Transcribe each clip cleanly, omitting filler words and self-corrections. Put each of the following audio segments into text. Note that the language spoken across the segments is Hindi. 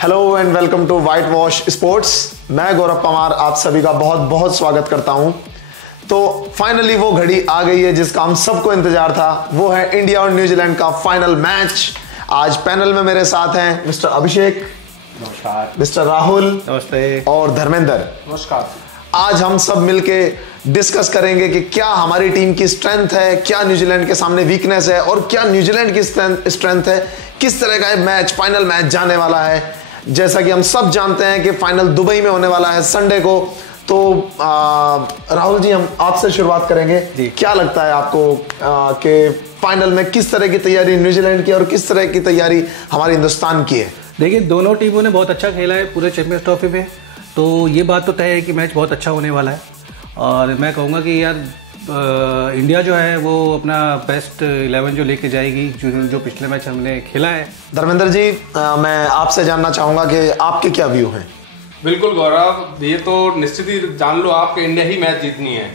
Hello and welcome to white wash sports. मैं गौरव पवार आप सभी का बहुत बहुत स्वागत करता हूं। तो फाइनली वो घड़ी आ गई है जिसका हम सबको इंतजार था। वो है इंडिया और न्यूजीलैंड का फाइनल मैच। आज पैनल में मेरे साथ हैं मिस्टर अभिषेक, नमस्कार, मिस्टर राहुल, नमस्ते, और धर्मेंद्र। नमस्कार। आज हम सब मिलके डिस्कस करेंगे कि क्या हमारी टीम की स्ट्रेंथ है, क्या न्यूजीलैंड के सामने वीकनेस है और क्या न्यूजीलैंड की स्ट्रेंथ है, किस तरह का मैच, फाइनल मैच जाने वाला है। जैसा कि हम सब जानते हैं कि फाइनल दुबई में होने वाला है संडे को। तो राहुल जी, हम आपसे शुरुआत करेंगे। क्या लगता है आपको कि फाइनल में किस तरह की तैयारी न्यूजीलैंड की और किस तरह की तैयारी हमारे हिंदुस्तान की है? देखिए, दोनों टीमों ने बहुत अच्छा खेला है पूरे चैंपियंस ट्रॉफी में, तो ये बात तो तय है कि मैच बहुत अच्छा होने वाला है। और मैं कहूँगा कि यार इंडिया जो है वो अपना बेस्ट 11 जो लेके जाएगी, जो पिछले मैच हमने खेला है। धर्मेंद्र जी, मैं आपसे जानना चाहूँगा कि आपके क्या व्यू हैं? बिल्कुल गौरव, ये तो निश्चित ही जान लो आप कि इंडिया ही मैच जीतनी है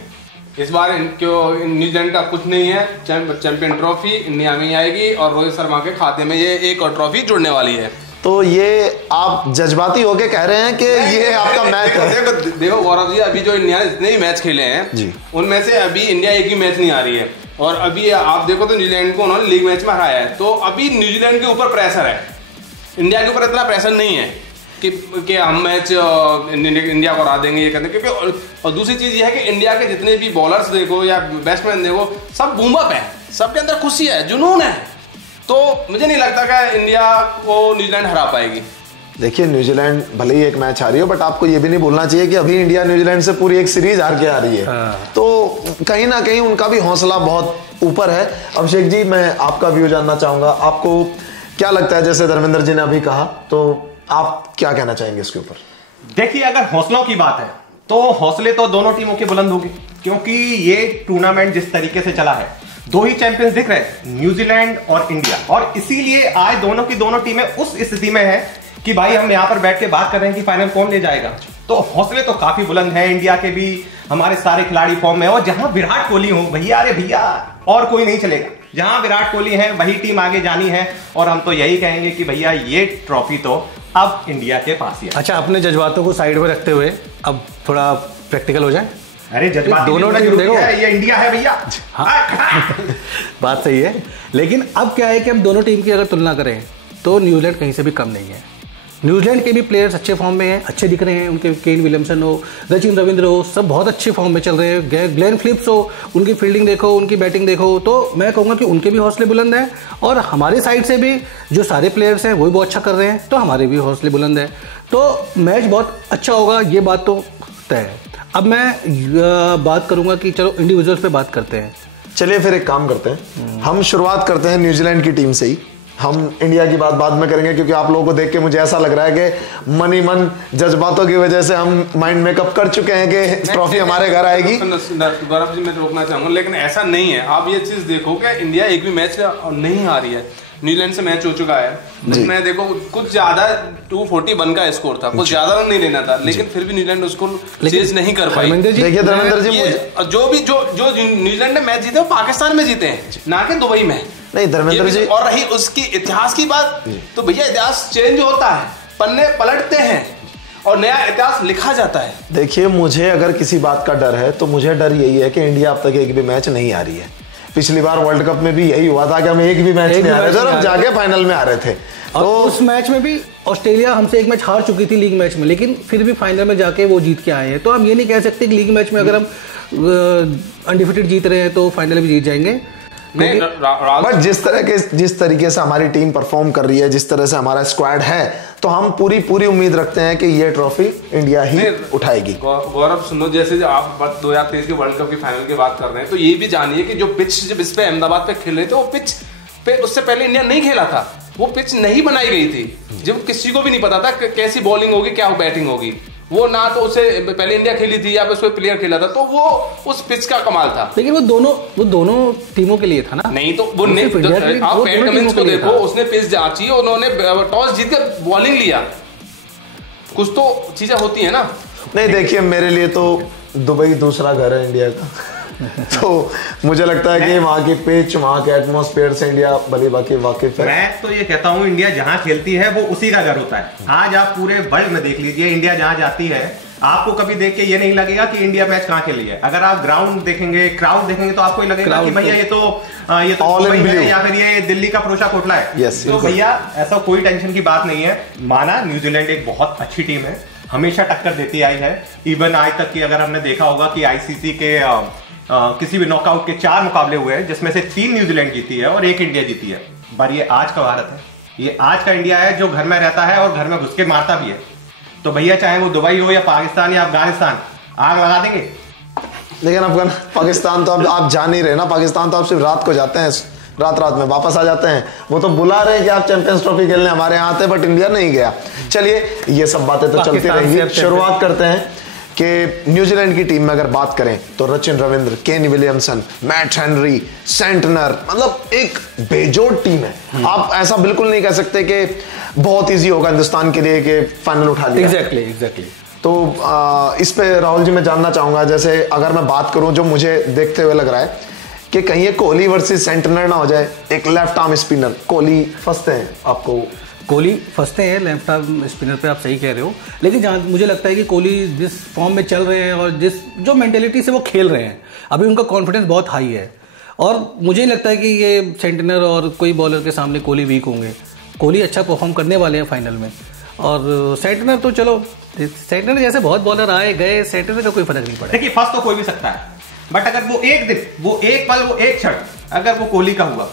इस बार। क्यों न्यूजीलैंड का कुछ नहीं है। चैंपियन ट्रॉफी इंडिया में ही आएगी और रोहित शर्मा के खाते में ये एक और ट्रॉफी जुड़ने वाली है। तो ये आप जज्बाती होके कह रहे हैं कि ये आपका मैच है? देखो गौरव जी, अभी जो इंडिया ने जितने ही मैच खेले हैं उनमें से अभी इंडिया एक ही मैच नहीं आ रही है। और अभी आप देखो तो न्यूजीलैंड को उन्होंने लीग मैच में हराया है। तो अभी न्यूजीलैंड के ऊपर प्रेशर है, इंडिया के ऊपर इतना प्रेशर नहीं है कि हम मैच इंडिया को हरा देंगे ये कहते हैं। क्योंकि और दूसरी चीज ये है कि इंडिया के जितने भी बॉलर्स देखो या बैट्समैन देखो, सब बूम अप है, सबके अंदर खुशी है, जुनून है। तो मुझे नहीं लगता कि इंडिया को न्यूजीलैंड हरा पाएगी। देखिए, न्यूजीलैंड भले ही एक मैच हारी हो, बट आपको ये भी नहीं भूलना चाहिए कि अभी इंडिया न्यूजीलैंड से पूरी एक सीरीज हार के आ रही है। तो कहीं ना कहीं उनका भी हौसला बहुत ऊपर है। अभिषेक जी, मैं आपका व्यू जानना चाहूंगा। आपको क्या लगता है, जैसे धर्मेंद्र जी ने अभी कहा, तो आप क्या कहना चाहेंगे इसके ऊपर? देखिए, अगर हौसलों की बात है तो हौसले तो दोनों टीमों के बुलंद होंगे, क्योंकि ये टूर्नामेंट जिस तरीके से चला है, दो ही चैंपियंस दिख रहे हैं, न्यूजीलैंड और इंडिया। और इसीलिए आज दोनों की दोनों टीमें उस स्थिति में है कि भाई हम यहां पर बैठ के बात कर रहे हैं कि फाइनल कौन ले जाएगा। तो हौसले तो काफी बुलंद है इंडिया के भी, हमारे सारे खिलाड़ी फॉर्म में। और जहां विराट कोहली हो भैया, अरे भैया और कोई नहीं चलेगा। जहां विराट कोहली है वही टीम आगे जानी है। और हम तो यही कहेंगे कि भैया ये ट्रॉफी तो अब इंडिया के पास ही है। अच्छा, अपने जज्बातों को साइड में रखते हुए अब थोड़ा प्रैक्टिकल हो जाए। अरे जज्बात दोनों टीम देखो, ये इंडिया है भैया। बात सही है, लेकिन अब क्या है कि हम दोनों टीम की अगर तुलना करें तो न्यूजीलैंड कहीं से भी कम नहीं है। न्यूजीलैंड के भी प्लेयर्स अच्छे फॉर्म में हैं, अच्छे दिख रहे हैं। उनके केन विलियमसन हो, सचिन रविंद्र हो, सब बहुत अच्छे फॉर्म में चल रहे हैं। ग्लेन फिलिप्स हो, उनकी फील्डिंग देखो, उनकी बैटिंग देखो, तो मैं कहूँगा कि उनके भी हौसले बुलंद हैं। और हमारे साइड से भी जो सारे प्लेयर्स हैं वो भी बहुत अच्छा कर रहे हैं, तो हमारे भी हौसले बुलंद हैं। तो मैच बहुत अच्छा होगा, ये बात तो तय है। अब मैं बात करूँगा कि चलो इंडिविजुअल्स पे बात करते हैं। चलिए फिर एक काम करते हैं, हम शुरुआत करते हैं न्यूजीलैंड की टीम से ही। हम इंडिया की बात बाद में करेंगे, क्योंकि आप लोगों को देख के मुझे ऐसा लग रहा है कि मन ही मन जज्बातों की वजह से हम माइंड मेकअप कर चुके हैं कि ट्रॉफी हमारे घर आएगी। गौरव जी, मैं रोकना चाहूंगा, लेकिन ऐसा नहीं है। आप ये चीज देखो कि इंडिया एक भी मैच नहीं हारी है। न्यूजीलैंड से मैच हो चुका है, जिसमें देखो कुछ ज्यादा 241 का स्कोर था, कुछ ज्यादा रन नहीं लेना था, लेकिन फिर भी न्यूजीलैंड उसको चेज नहीं कर पाई। देखिए धर्मेंद्र जी, जो न्यूजीलैंड ने मैच जीते वो पाकिस्तान में जीते हैं, ना कि दुबई में। नहीं धर्मेंद्र जी, और रही उसकी इतिहास की बात, तो भैया इतिहास चेंज होता है, पन्ने पलटते हैं और नया इतिहास लिखा जाता है। देखिए, मुझे अगर किसी बात का डर है तो मुझे डर यही है कि इंडिया अब तक एक भी मैच नहीं आ रही है। पिछली बार वर्ल्ड कप में भी यही हुआ था कि हम एक भी मैच नहीं आ रहे थे और हम जाके फाइनल में आ रहे थे। तो उस मैच में भी ऑस्ट्रेलिया हमसे एक मैच हार चुकी थी लीग मैच में, लेकिन फिर भी फाइनल में जाके वो जीत के आए हैं। तो हम ये नहीं कह सकते कि लीग मैच में अगर हम अनडिफिटेड जीत रहे हैं तो फाइनल भी जीत जाएंगे। बट जिस तरीके से हमारी टीम परफॉर्म कर रही है, जिस तरह से हमारा स्क्वाड है, तो हम पूरी उम्मीद रखते हैं कि ये ट्रॉफी इंडिया ही उठाएगी। गौरव सुनो, जैसे जो आप 2023 के वर्ल्ड कप की फाइनल की बात कर रहे हैं, तो ये भी जानिए कि जो पिच जब इस पे अहमदाबाद पे खेल रहे थे, वो पिच पे उससे पहले इंडिया नहीं खेला था। वो पिच नहीं बनाई गई थी, जब किसी को भी नहीं पता था कैसी बॉलिंग होगी, क्या बैटिंग होगी। वो ना तो उसे पहले इंडिया खेली थी या उसमें प्लेयर खेला था, तो वो उस पिच का कमाल था। लेकिन वो दोनों टीमों के लिए था ना। नहीं तो वो आप पैट कमिंस को देखो, उसने पिच जांची, उन्होंने टॉस जीत कर बॉलिंग लिया। कुछ तो चीजें होती है ना। नहीं देखिए, मेरे लिए तो दुबई दूसरा घर है इंडिया का। तो मुझे लगता है कि वहाँ की पिच, वहाँ के एटमॉस्फेयर से इंडिया भली बाकी वाकिफ है। मैं तो ये कहता हूँ इंडिया जहाँ खेलती है वो उसी का घर होता है। आज आप पूरे वर्ल्ड में देख लीजिए, इंडिया जहाँ जाती है आपको कभी देख के ये नहीं लगेगा कि इंडिया मैच कहाँ खेली है। अगर आप ग्राउंड देखेंगे, क्राउड देखेंगे, तो आपको लगेगा कि भैया ये तो मुंबई है या फिर ये दिल्ली का प्रोशा कोटला है। तो भैया ऐसा कोई टेंशन की बात नहीं है। माना न्यूजीलैंड एक बहुत अच्छी टीम है, हमेशा टक्कर देती आई है। इवन आज तक की अगर हमने देखा होगा कि आईसीसी के किसी भी नॉकआउट के 4 मुकाबले हुए हैं, जिसमें से 3 न्यूजीलैंड जीती है और 1 इंडिया जीती है। पर ये आज का भारत है, ये आज का इंडिया है जो घर में रहता है और घर में घुस के मारता भी है। तो भैया चाहे वो दुबई हो या पाकिस्तान या अफगानिस्तान, आग लगा देंगे। लेकिन अफगान पाकिस्तान तो अब आप जा नहीं रहे ना, पाकिस्तान तो आप सिर्फ रात को जाते हैं, रात में वापस आ जाते हैं। वो तो बुला रहे हैं कि आप चैंपियंस ट्रॉफी खेलने हमारे यहाँ आते, बट इंडिया नहीं गया। चलिए ये सब बातें तो चलती रहेंगी। शुरुआत करते हैं कि न्यूजीलैंड की टीम में अगर बात करें तो Rachin Ravindra, Kane Williamson, Matt Henry, Santner, मतलब एक बेजोड़ टीम है। आप ऐसा बिल्कुल नहीं कह सकते कि बहुत इजी होगा हिंदुस्तान के लिए कि फाइनल उठा लिया। एग्जैक्टली। तो इस पे राहुल जी मैं जानना चाहूंगा, जैसे अगर मैं बात करूं जो मुझे देखते हुए लग रहा है कि कहीं ये कोहली वर्सेस सेंटनर ना हो जाए, एक लेफ्ट आर्म स्पिनर। कोहली फंसते हैं, आपको कोहली फंसते हैं लेफ्ट आर्म स्पिनर पे, आप सही कह रहे हो। लेकिन जहाँ मुझे लगता है कि कोहली जिस फॉर्म में चल रहे हैं और जो मेंटेलिटी से वो खेल रहे हैं, अभी उनका कॉन्फिडेंस बहुत हाई है। और मुझे नहीं लगता है कि ये सेंटनर और कोई बॉलर के सामने कोहली वीक होंगे। कोहली अच्छा परफॉर्म करने वाले हैं फाइनल में। और सेंटनर तो चलो, सेंटनर जैसे बहुत बॉलर आए गए, सेंटनर का कोई फर्क नहीं पड़ा। देखिए फर्स्ट तो कोई भी सकता है, बट अगर वो एक दिन, वो एक पल, वो एक क्षण अगर वो कोहली का हुआ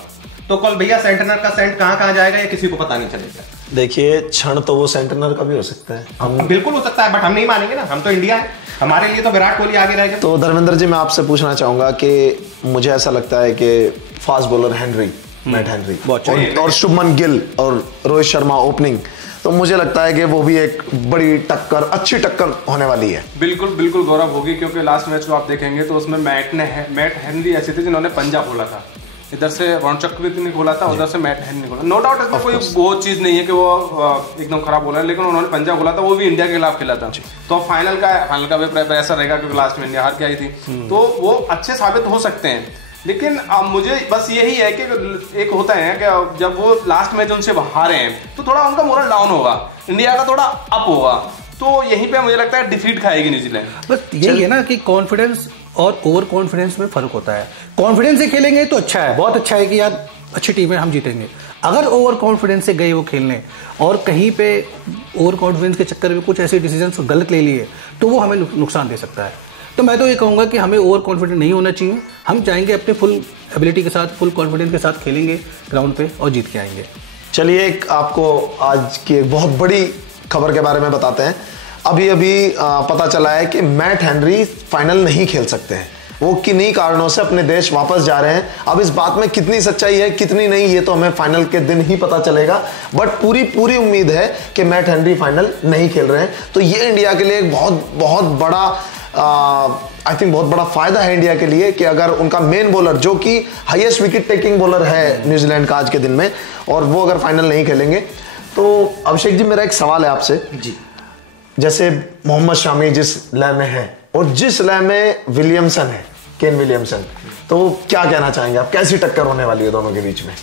तो कल भैया सेंटनर का सेंट कहां जाएगा ये किसी को पता नहीं चलेगा। देखिए क्षण तो वो सेंटनर का भी हो सकता है, हम बिल्कुल हो सकता है, बट हम नहीं मानेंगे ना, हम तो इंडिया है, हमारे लिए तो विराट कोहली आगे रहेगा। तो धर्मेंद्र जी मैं आपसे पूछना चाहूंगा कि मुझे ऐसा लगता है कि fast bowler Henry, Matt Henry और शुभमन गिल और रोहित शर्मा ओपनिंग, तो मुझे लगता है कि वो भी एक बड़ी टक्कर, अच्छी टक्कर होने वाली है। बिल्कुल गौरव होगी, क्योंकि लास्ट मैच को आप देखेंगे तो उसमें मैट हेनरी ऐसे थे जिन्होंने पंजा खोला था। इधर से वरुण चक्रवर्ती ने खोला था, उधर से मैट हेनरी ने खोला। नो डाउट इसमें कोई वो चीज नहीं है कि वो एकदम खराब बोला है, लेकिन उन्होंने पंजा खोला था, वो भी इंडिया के खिलाफ खेला था। तो फाइनल का भी प्रेशर रहेगा, क्योंकि लास्ट में इंडिया हार के आई थी, तो वो अच्छे साबित हो सकते हैं। लेकिन अब मुझे बस यही है कि एक होता है कि जब वो लास्ट मैच उनसे हारे हैं तो थोड़ा उनका मोरल डाउन होगा, इंडिया का थोड़ा अप होगा। तो यहीं पे मुझे लगता है डिफीट खाएगी न्यूजीलैंड। बस यही है ना कि कॉन्फिडेंस और ओवर कॉन्फिडेंस में फर्क होता है। कॉन्फिडेंस से खेलेंगे तो अच्छा है, बहुत अच्छा है कि यार अच्छी टीम है, हम जीतेंगे। अगर ओवर कॉन्फिडेंस से गए वो खेलने और कहीं पे ओवर कॉन्फिडेंस के चक्कर में कुछ ऐसे डिसीजन गलत ले लिए तो वो हमें नुकसान दे सकता है। तो मैं तो ये कहूँगा कि हमें ओवर कॉन्फिडेंट नहीं होना चाहिए। हम चाहेंगे अपने फुल एबिलिटी के साथ, फुल कॉन्फिडेंस के साथ खेलेंगे ग्राउंड पे और जीत के आएंगे। चलिए एक आपको आज की एक बहुत बड़ी खबर के बारे में बताते हैं। अभी पता चला है कि मैट हेनरी फाइनल नहीं खेल सकते हैं। वो किन्हीं कारणों से अपने देश वापस जा रहे हैं। अब इस बात में कितनी सच्चाई है कितनी नहीं, ये तो हमें फाइनल के दिन ही पता चलेगा, बट पूरी उम्मीद है कि मैट हेनरी फाइनल नहीं खेल रहे हैं। तो ये इंडिया के लिए एक बहुत बड़ा आई थिंक बहुत बड़ा फायदा है इंडिया के लिए कि अगर उनका मेन बॉलर जो कि हाईएस्ट विकेट टेकिंग बॉलर है न्यूजीलैंड का आज के दिन में, और वो अगर फाइनल नहीं खेलेंगे तो अभिषेक जी मेरा एक सवाल है आपसे जी। जैसे मोहम्मद शामी जिस लय में है और जिस लय में विलियमसन है, केन विलियमसन, तो क्या कहना चाहेंगे आप, कैसी टक्कर होने वाली है दोनों के बीच में?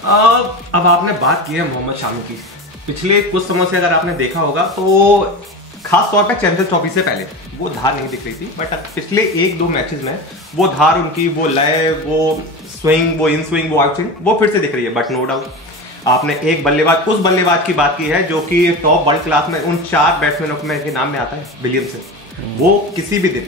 अब आपने बात की है मोहम्मद शामी की, पिछले कुछ समय से अगर आपने देखा होगा तो खास तौर पे चैंपियंस ट्रॉफी से पहले वो धार नहीं दिख रही थी, बट पिछले 1-2 मैचेस में वो धार उनकी, वो लय, वो स्विंग, वो इन स्विंग, वो आउट स्विंग, वो फिर से दिख रही है। बट नो डाउट आपने एक बल्लेबाज, उस बल्लेबाज की बात की है जो कि टॉप वर्ल्ड क्लास में उन 4 बैट्समैनों में के नाम में आता है, विलियमसन। वो किसी भी दिन,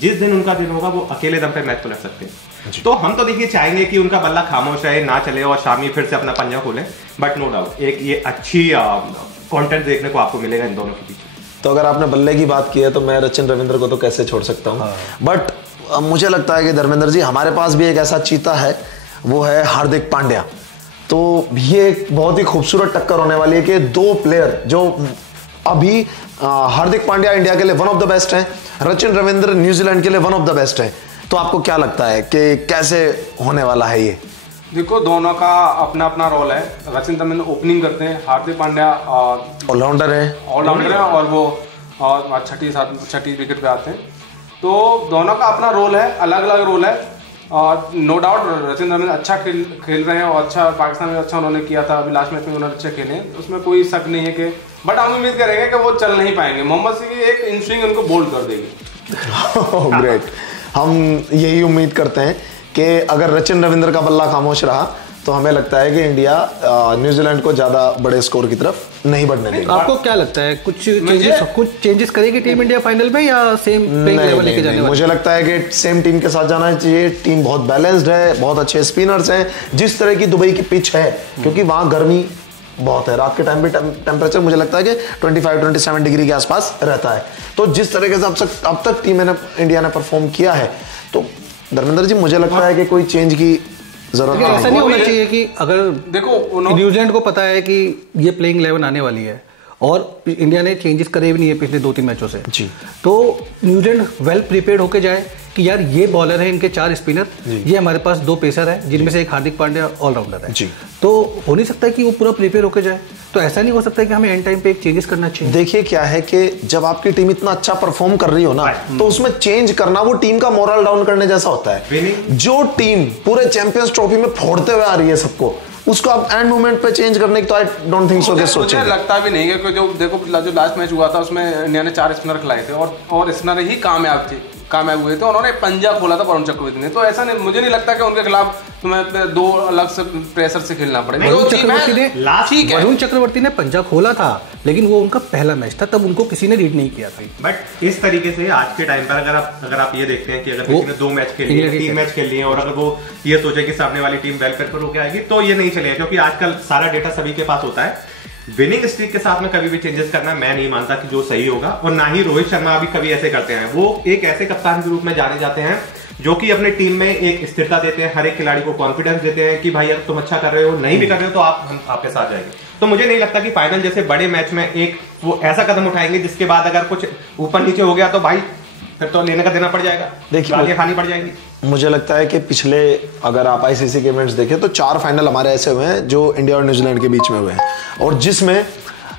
जिस दिन उनका दिन होगा, वो अकेले दम पे मैच को लड़ सकते हैं। तो हम तो देखिए चाहेंगे कि उनका बल्ला खामोश रहे, ना चले और शामी फिर से अपना पंजा खोले, बट नो डाउट एक ये अच्छी कंटेंट देखने को आपको मिलेगा इन दोनों के बीच। तो अगर आपने बल्ले की बात की है तो मैं रचिन रविंद्र को तो कैसे छोड़ सकता हूँ, बट मुझे लगता है कि धर्मेंद्र जी हमारे पास भी एक ऐसा चीता है, वो है हार्दिक पांड्या। तो ये एक बहुत ही खूबसूरत टक्कर होने वाली है कि 2 प्लेयर जो अभी हार्दिक पांड्या इंडिया के लिए वन ऑफ द बेस्ट हैं, रचिन रविंद्र न्यूजीलैंड के लिए वन ऑफ द बेस्ट हैं। तो आपको क्या लगता है कि कैसे होने वाला है ये? देखो दोनों का अपना अपना रोल है। रचिन रविंद्र ओपनिंग करते हैं, हार्दिक पांड्या ऑलराउंडर है और वो छठी विकेट पे आते हैं। तो दोनों का अपना रोल है, अलग अलग रोल है। और नो डाउट रचिन रविंद्र अच्छा खेल रहे हैं और अच्छा पाकिस्तान में अच्छा उन्होंने किया था, अभी लास्ट मैच में उन्होंने अच्छे खेले, उसमें कोई शक नहीं है कि, बट हम उम्मीद करेंगे कि वो चल नहीं पाएंगे। मोहम्मद सिद्दीकी एक इन स्विंग उनको बोल्ड कर देगी। ग्रेट, हम यही उम्मीद करते हैं कि अगर रचिन रविंद्र का बल्ला खामोश रहा तो हमें लगता है कि इंडिया न्यूजीलैंड को ज्यादा बड़े स्कोर की तरफ नहीं बढ़ने देगी। आपको क्या लगता है कुछ चेंजेस करेगी टीम इंडिया फाइनल में या सेम लेवल लेके जाने वाली? मुझे लगता है कि सेम टीम के साथ जाना चाहिए। टीम बहुत बैलेंस्ड है, बहुत अच्छे स्पिनर्स हैं, जिस तरह की दुबई की पिच है, क्योंकि वहां गर्मी बहुत है, रात के टाइम पे टेम्परेचर मुझे लगता है कि 25-27 डिग्री के आसपास रहता है। तो जिस तरीके से अब तक टीम इंडिया ने परफॉर्म किया है, तो धर्मेंद्र जी मुझे लगता है कि कोई चेंज की जरूरत ऐसा नहीं होना चाहिए कि अगर देखो न्यूजीलैंड को पता है कि ये प्लेइंग 11 आने वाली है और इंडिया ने चेंजेस करे भी नहीं है पिछले 2-3 मैचों से जी, तो न्यूजीलैंड वेल प्रिपेयर्ड होके जाए कि यार ये बॉलर है, इनके 4 स्पिनर, ये हमारे पास 2 पेसर है जिनमें से एक हार्दिक पांड्या ऑलराउंडर है जी, तो हो नहीं सकता कि वो पूरा प्रिपेयर होके जाए। तो ऐसा नहीं हो सकता कि हमें एंड टाइम पे एक चेंजेस करना चाहिए। देखिए क्या है कि जब आपकी टीम इतना अच्छा परफॉर्म कर रही हो ना, तो उसमें चेंज करना वो टीम का मोरल डाउन करने जैसा होता है। जो टीम पूरे चैंपियंस ट्रॉफी में फोड़ते हुए आ रही है सबको, उसको आप एंड मोमेंट पे चेंज करने की तो आई डोंट थिंक सो कि सोचेंगे। मुझे लगता भी नहीं है कि जो देखो जो लास्ट मैच हुआ था उसमें इंडिया ने 4 स्पिनर खिलाए थे और स्पिनर ही कामयाब हुए थे। उन्होंने पंजा खोला था वरुण चक्रवर्ती ने, तो ऐसा नहीं, मुझे नहीं लगता कि उनके खिलाफ तुम्हें 2 अलग से प्रेशर से खेलना पड़ेगा। वरुण चक्रवर्ती ने पंजा खोला था, लेकिन वो उनका पहला मैच था, तब उनको किसी ने रीड नहीं किया था। बट इस तरीके से आज के टाइम पर अगर आप ये देखते हैं कि अगर किसी ने 2 मैच खेल लिए, 3 मैच खेल लिए, और अगर वो ये सोचे कि सामने वाली टीम वेल प्रिपेयर होकर आएगी, तो ये नहीं चलेगा, क्योंकि आजकल सारा डेटा सभी के पास होता है। विनिंग स्ट्रीक के साथ में कभी भी चेंजेस करना मैं नहीं मानता कि जो सही होगा, और ना ही रोहित शर्मा भी कभी ऐसे करते हैं। वो एक ऐसे कप्तान के रूप में जाने जाते हैं जो कि अपने टीम में एक स्थिरता देते हैं, हर एक खिलाड़ी को कॉन्फिडेंस देते हैं कि भाई अगर तुम अच्छा कर रहे हो, नहीं भी कर रहे हो, तो हम आपके साथ जाएंगे। तो मुझे नहीं लगता कि फाइनल जैसे बड़े मैच में एक वो ऐसा कदम उठाएंगे जिसके बाद अगर कुछ ऊपर नीचे हो गया तो भाई फिर तो लेने का देना पड़ जाएगा, देखिए खानी पड़ जाएगी। मुझे लगता है कि पिछले अगर आप आईसीसी के इवेंट्स देखें तो 4 फाइनल हमारे ऐसे हुए हैं जो इंडिया और न्यूजीलैंड के बीच में हुए हैं, और जिसमें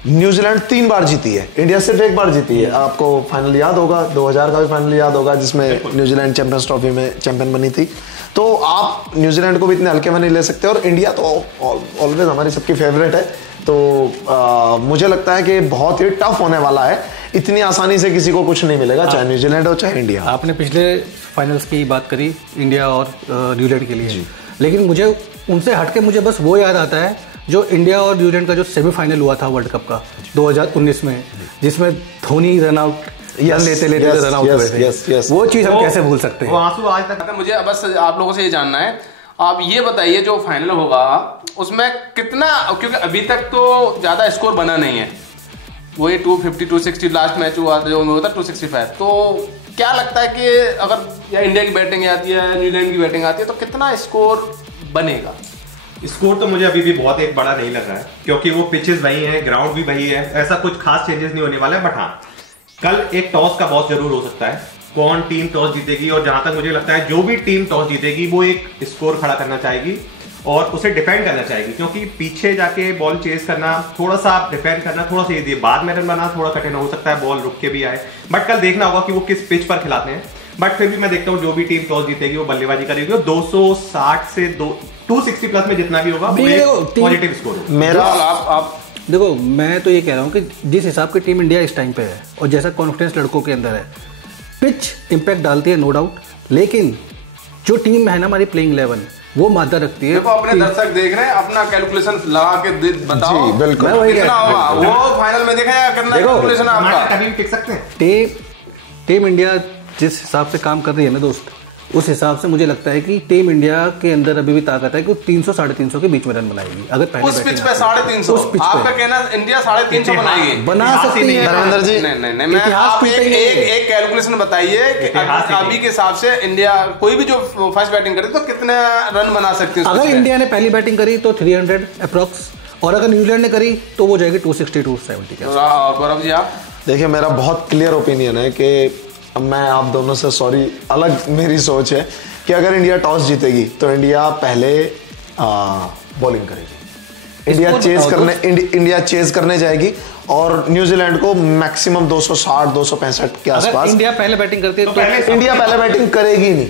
न्यूजीलैंड 3 बार जीती है, इंडिया सिर्फ 1 बार जीती है। आपको फाइनल याद होगा, 2000 का भी फाइनल याद होगा जिसमें न्यूजीलैंड चैंपियंस ट्रॉफी में चैंपियन बनी थी। तो आप न्यूजीलैंड को भी इतने हल्के में नहीं ले सकते, और इंडिया तो ऑलवेज हमारी सबकी फेवरेट है। तो मुझे लगता है कि बहुत ही टफ होने वाला है, इतनी आसानी से किसी को कुछ नहीं मिलेगा, चाहे न्यूजीलैंड हो चाहे इंडिया। आपने पिछले फाइनल्स की बात करी इंडिया और न्यूजीलैंड के लिए, लेकिन मुझे उनसे हटके मुझे बस वो याद आता है जो इंडिया और न्यूजीलैंड का जो सेमीफाइनल हुआ था वर्ल्ड कप का 2019 में, जिसमें धोनी रन आउट लेते रन आउट हुए थे। वो चीज हम कैसे भूल सकते हैं? वो आंसू आज तक। मुझे बस आप लोगों से ये जानना है, आप ये बताइए जो फाइनल होगा उसमें कितना, क्योंकि अभी तक तो ज्यादा स्कोर बना नहीं है, वही 250 260 लास्ट मैच हुआ जो हुआ था 265। तो क्या लगता है कि अगर या इंडिया की बैटिंग आती है, न्यूजीलैंड की बैटिंग आती है, तो कितना स्कोर बनेगा? स्कोर तो मुझे अभी भी बहुत एक बड़ा नहीं लग रहा है, क्योंकि वो पिचेस वही है, ग्राउंड भी वही है, ऐसा कुछ खास चेंजेस नहीं होने वाला है। बट हाँ, कल एक टॉस का बहुत जरूर हो सकता है, कौन टीम टॉस जीतेगी, और जहां तक मुझे लगता है जो भी टीम टॉस जीतेगी वो एक स्कोर खड़ा करना चाहेगी और उसे डिफेंड करना चाहेगी, क्योंकि पीछे जाके बॉल चेस करना, थोड़ा सा डिफेंड करना थोड़ा सा ईजी है, बाद में रन बनाना थोड़ा कठिन हो सकता है, बॉल रुक के भी आए। बट कल देखना होगा कि वो किस पिच पर खिलाते हैं। बट फिर भी मैं देखता हूँ जो भी टीम टॉस जीतेगी वो बल्लेबाजी करेगी, और 260 से 260 प्लस में जितना भी होगा पॉजिटिव स्कोर होगा। मेरा आप देखो, मैं तो ये कह रहा हूँ कि जिस हिसाब की टीम इंडिया इस टाइम पे है और जैसा कॉन्फिडेंस लड़कों के अंदर है, पिच इंपैक्ट डालती है नो डाउट, लेकिन जो टीम है ना हमारी प्लेइंग 11 वो मादा रखती है। देखो अपने दर्शक देख रहे हैं, अपना कैलकुलेशन लगा के बताओ। जी बिल्कुल, मैं वही कितना होगा वो फाइनल में देखा है, कितना कैलकुलेशन आपका कभी भी टिक सकते हैं। टीम इंडिया जिस हिसाब से काम कर रही है ना दोस्त, उस हिसाब से मुझे लगता है कि टीम इंडिया के अंदर अभी भी ताकत है कि वो 300-350 के बीच में रन बनाएगी। अगर पहले उस पिच पे 350, आपका कहना इंडिया 350 बनाएगी, बना सकती है धर्मेंद्र जी। नहीं, मैं आप एक कैलकुलेशन बताइए कि अभी के हिसाब से इंडिया कोई भी जो फर्स्ट बैटिंग करे तो कितने रन बना सकती है? अगर इंडिया ने पहली बैटिंग करी तो 300 अप्रॉक्स, और अगर न्यूजीलैंड ने करी तो वो जाएगी 260-270 के। गौरव जी आप देखिए, मेरा बहुत क्लियर ओपिनियन है कि मैं आप दोनों से सॉरी, अलग मेरी सोच है कि अगर इंडिया टॉस जीतेगी तो इंडिया पहले बॉलिंग करेगी, इंडिया चेज करने जाएगी और न्यूजीलैंड को मैक्सिमम 260 265 के आसपास। इंडिया पहले बैटिंग करती है तो इंडिया पहले बैटिंग करेगी नहीं।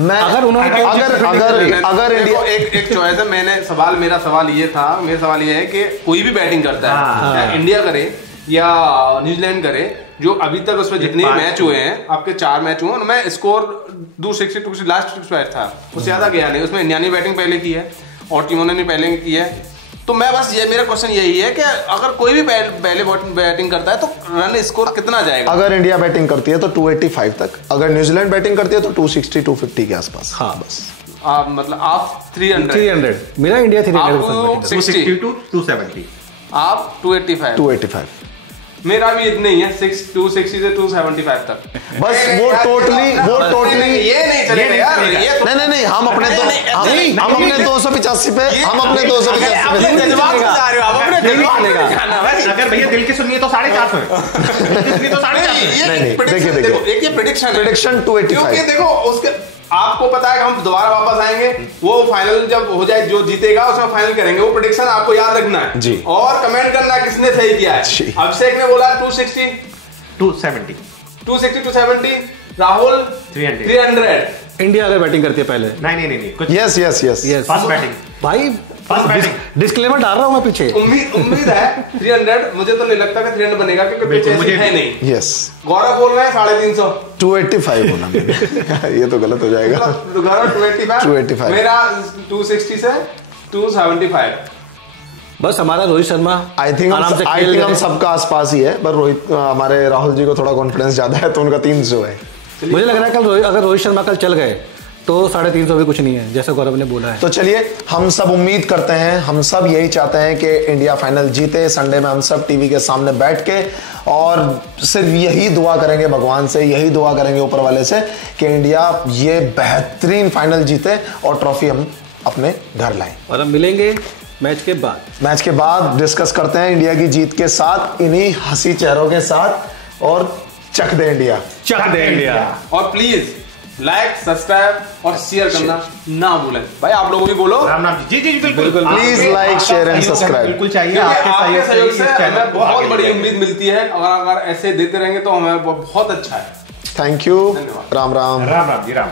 मैं अगर इंडिया एक चॉइस है। मेरा सवाल ये है कि कोई भी बैटिंग करता है, इंडिया करे या न्यूजीलैंड करे, जो अभी तक उसमें जितने मैच हुए हैं, आपके 4 मैच हुए, उनमें स्कोर 260 लास्ट मैच था, उससे ज्यादा गया नहीं। उसमें इंडिया ने बैटिंग पहले की है और टीमों ने पहले की है। तो मैं बस मेरा क्वेश्चन यही है कि अगर कोई भी पहले बैटिंग करता है तो रन स्कोर कितना जाएगा? अगर इंडिया बैटिंग करती है तो 285 तक, अगर न्यूजीलैंड बैटिंग करती है तो 260 250 के आसपास। हाँ बस मतलब आप 300 मेरा इंडिया 360 टू 270, आप 285 मेरा भी इतने ही है, 260 से 275 तक। बस वो टोटली ये नहीं चलेगा यार। नहीं हम अपने 285 पे अगर भैया दिल की सुनिए तो 450 देखिए प्रेडिक्शन 285। क्योंकि देखो उसके आपको पता है कि हम दोबारा वापस आएंगे, वो फाइनल जब हो जाए, जो जीतेगा उसमें फाइनल करेंगे। वो प्रेडिक्शन आपको याद रखना है जी, और कमेंट करना किसने सही किया है। अभिषेक ने बोला 260 270, राहुल 300। इंडिया अगर बैटिंग करती है पहले। नहीं यस फर्स्ट बैटिंग भाई, डिस्क्लेमर डाल रहा हूं मैं पीछे। उम्मीद है 300। मुझे तो नहीं लगता कि 300 बनेगा, क्योंकि पीछे मुझे है नहीं। यस गौरव बोल रहे हैं 350। 285 बोला मैंने। ये तो गलत हो जाएगा। गौरव 285, मेरा 260 से 275। बस हमारा रोहित शर्मा आई थिंक हम सबका आसपास ही है, पर हमारे राहुल जी को थोड़ा कॉन्फिडेंस ज्यादा है तो उनका 300 है। मुझे लग रहा है अगर रोहित शर्मा कल चल गए तो 350 भी कुछ नहीं है, जैसा गौरव ने बोला है। तो चलिए, हम सब उम्मीद करते हैं, हम सब यही चाहते हैं कि इंडिया फाइनल जीते। संडे में हम सब टीवी के सामने बैठ के और सिर्फ यही दुआ करेंगे भगवान से, यही दुआ करेंगे ऊपर वाले से कि इंडिया ये बेहतरीन फाइनल जीते और ट्रॉफी हम अपने घर लाएं। और हम मिलेंगे मैच के बाद डिस्कस करते हैं इंडिया की जीत के साथ, इन्हीं हंसी चेहरों के साथ, और चक दे इंडिया। और प्लीज लाइक, सब्सक्राइब और शेयर करना ना भूलें। भाई आप लोगों भी बोलो। राम जी बिल्कुल। Please like, share and subscribe बिल्कुल चाहिए। आपके सहयोग से हमें बहुत बड़ी उम्मीद मिलती है, और अगर ऐसे देते रहेंगे तो हमें बहुत अच्छा है। Thank you. राम जी राम।